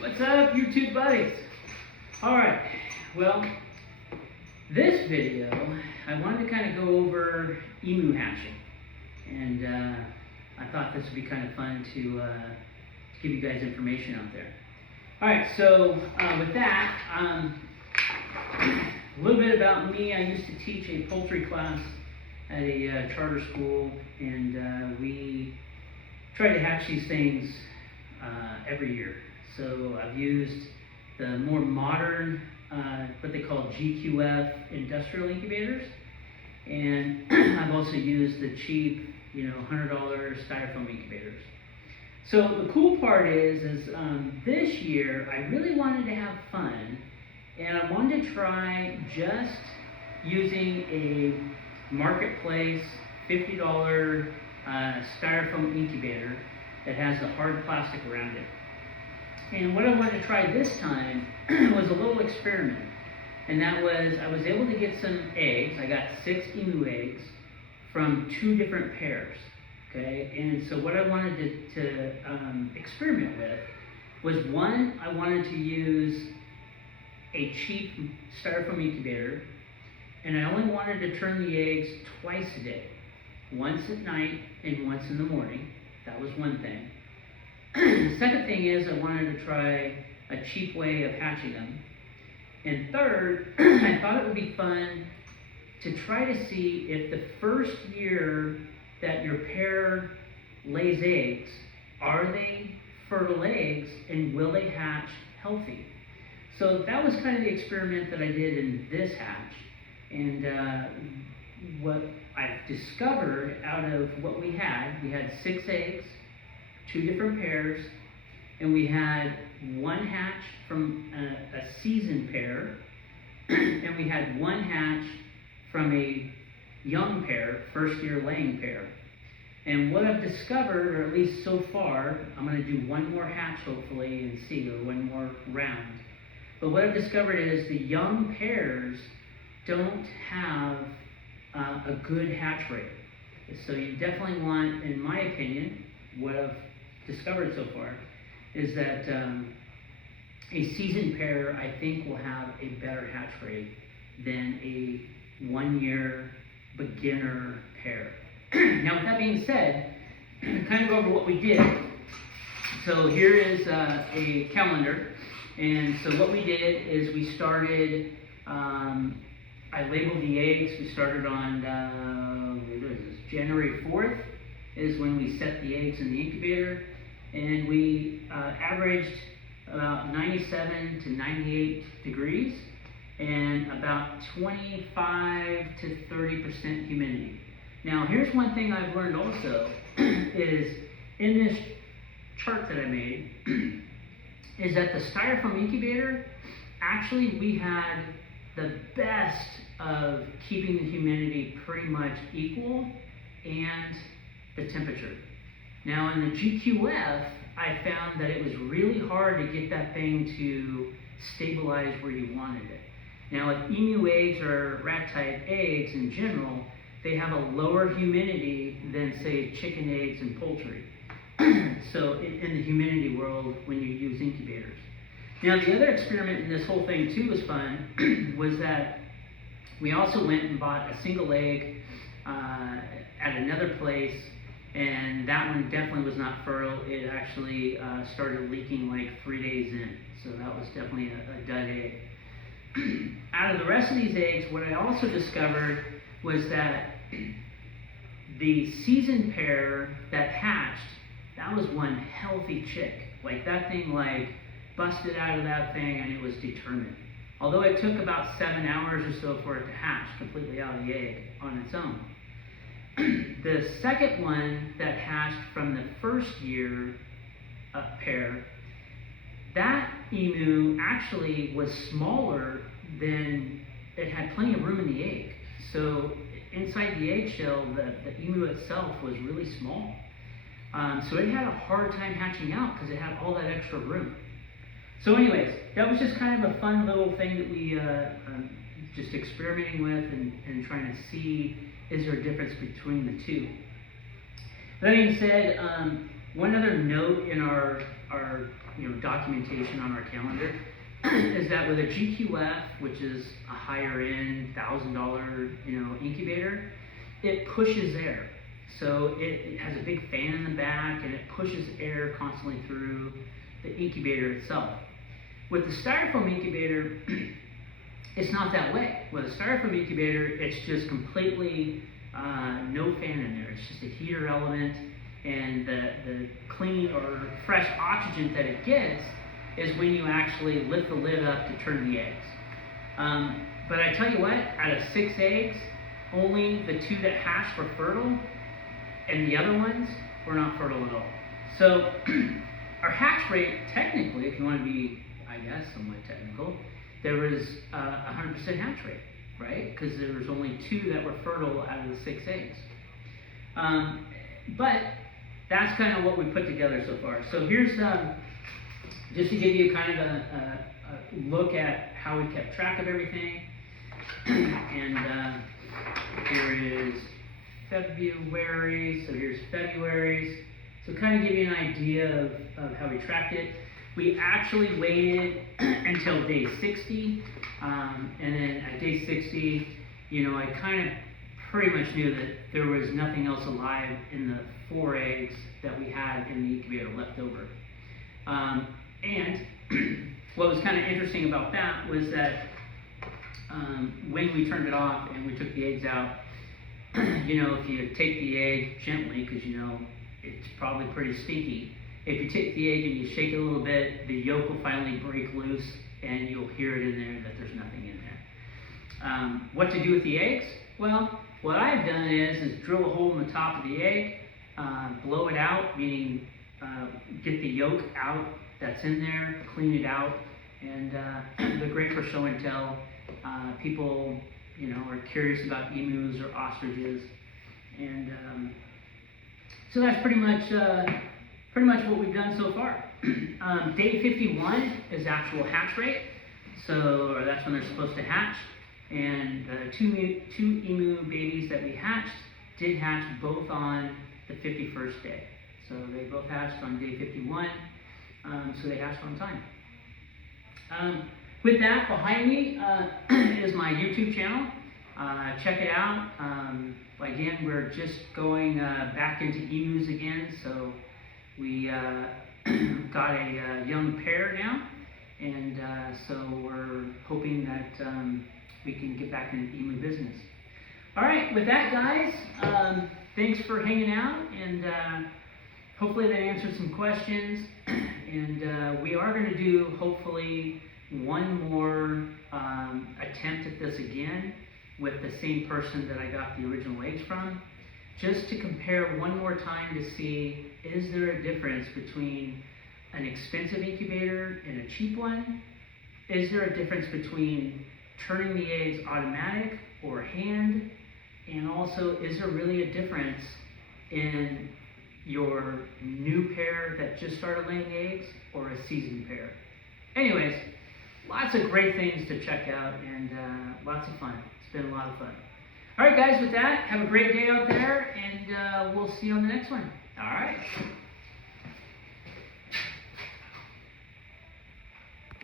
What's up, YouTube buddies? Alright, well, this video, I wanted to kind of go over emu hatching. And I thought this would be kind of fun to give you guys information out there. Alright, so with that, a little bit about me. I used to teach a poultry class at a charter school, and we try to hatch these things every year. So I've used the more modern, what they call GQF industrial incubators, and I've also used the cheap, $100 styrofoam incubators. So the cool part is this year I really wanted to have fun, and I wanted to try just using a marketplace $50 styrofoam incubator that has the hard plastic around it. And what I wanted to try this time was a little experiment. And that was, I was able to get some eggs. I got 6 emu eggs from 2 different pairs. Okay, and so what I wanted to experiment with was, one, I wanted to use a cheap styrofoam incubator, and I only wanted to turn the eggs twice a day. Once at night and once in the morning. That was one thing. The second thing is I wanted to try a cheap way of hatching them. And third, I thought it would be fun to try to see if the first year that your pair lays eggs, are they fertile eggs and will they hatch healthy? So that was kind of the experiment that I did in this hatch. And what I discovered out of what we had 6 eggs, 2 different pairs, and we had 1 hatch from a seasoned pair, and we had 1 hatch from a young pair, first year laying pair. And what I've discovered, or at least so far, I'm going to do 1 more hatch hopefully and see, or 1 more round. But what I've discovered is the young pairs don't have a good hatch rate. So you definitely want, in my opinion, what I've discovered so far, is that a seasoned pair, I think, will have a better hatch rate than a 1-year beginner pair. Now, with that being said, kind of over what we did. So here is a calendar, and so what we did is we started, I labeled the eggs. We started on January 4th is when we set the eggs in the incubator, and we averaged about 97 to 98 degrees and about 25 to 30% humidity. Now, here's one thing I've learned also is in this chart that I made is that the styrofoam incubator, actually we had the best of keeping the humidity pretty much equal and the temperature. Now in the GQF, I found that it was really hard to get that thing to stabilize where you wanted it. Now with emu eggs or rat type eggs in general, they have a lower humidity than say chicken eggs and poultry. So in the humidity world when you use incubators. Now the other experiment in this whole thing too was fun, was that we also went and bought a single egg at another place, and that one definitely was not fertile. It actually started leaking like 3 days in, so that was definitely a dud egg. Out of the rest of these eggs, what I also discovered was that the seasoned pair that hatched, that was one healthy chick. Like that thing busted out of that thing, and it was determined. Although it took about 7 hours or so for it to hatch completely out of the egg on its own. The second one that hatched from the first year pair, that emu actually was smaller than, it had plenty of room in the egg. So inside the eggshell, the emu itself was really small. So it had a hard time hatching out because it had all that extra room. So anyways, that was just kind of a fun little thing that we just experimenting with and trying to see, is there a difference between the two. That being said, One other note in our documentation on our calendar is that with a GQF, which is a higher end $1,000 incubator, it pushes air. So it has a big fan in the back and it pushes air constantly through the incubator itself. With the styrofoam incubator, it's not that way. With a styrofoam incubator, it's just completely no fan in there. It's just a heater element, and the clean or fresh oxygen that it gets is when you actually lift the lid up to turn the eggs. But I tell you what, out of 6 eggs, only the 2 that hatched were fertile, and the other ones were not fertile at all. So our hatch rate, technically, if you want to be, I guess, somewhat technical, there was 100% hatch rate, right? Because there was only 2 that were fertile out of the 6 eggs. But that's kind of what we put together so far. So here's, just to give you kind of a look at how we kept track of everything. And here is February, so here's February's. So kind of give you an idea of how we tracked it. We actually waited until day 60, and then at day 60, I kind of pretty much knew that there was nothing else alive in the 4 eggs that we had in the incubator left over. And what was kind of interesting about that was that when we turned it off and we took the eggs out, if you take the egg gently, because it's probably pretty stinky, if you take the egg and you shake it a little bit, the yolk will finally break loose and you'll hear it in there that there's nothing in there. What to do with the eggs? Well, what I've done is drill a hole in the top of the egg, blow it out, meaning get the yolk out that's in there, clean it out, and they're great for show and tell. People, are curious about emus or ostriches, and so that's pretty much what we've done so far. Day 51 is actual hatch rate, so that's when they're supposed to hatch. And the two emu babies that we hatched did hatch both on the 51st day. So they both hatched on day 51, so they hatched on time. With that, behind me is my YouTube channel. Check it out. Again, we're just going back into emus again, so we got a young pair now, and so we're hoping that we can get back into emu business. All right, with that, guys, thanks for hanging out, and hopefully that answered some questions. And we are going to do, hopefully, one more attempt at this again with the same person that I got the original eggs from, just to compare one more time to see, is there a difference between an expensive incubator and a cheap one? Is there a difference between turning the eggs automatic or hand? And also, is there really a difference in your new pair that just started laying eggs or a seasoned pair? Anyways, lots of great things to check out, and lots of fun. It's been a lot of fun. All right, guys, with that, have a great day out there, and we'll see you on the next one. All right.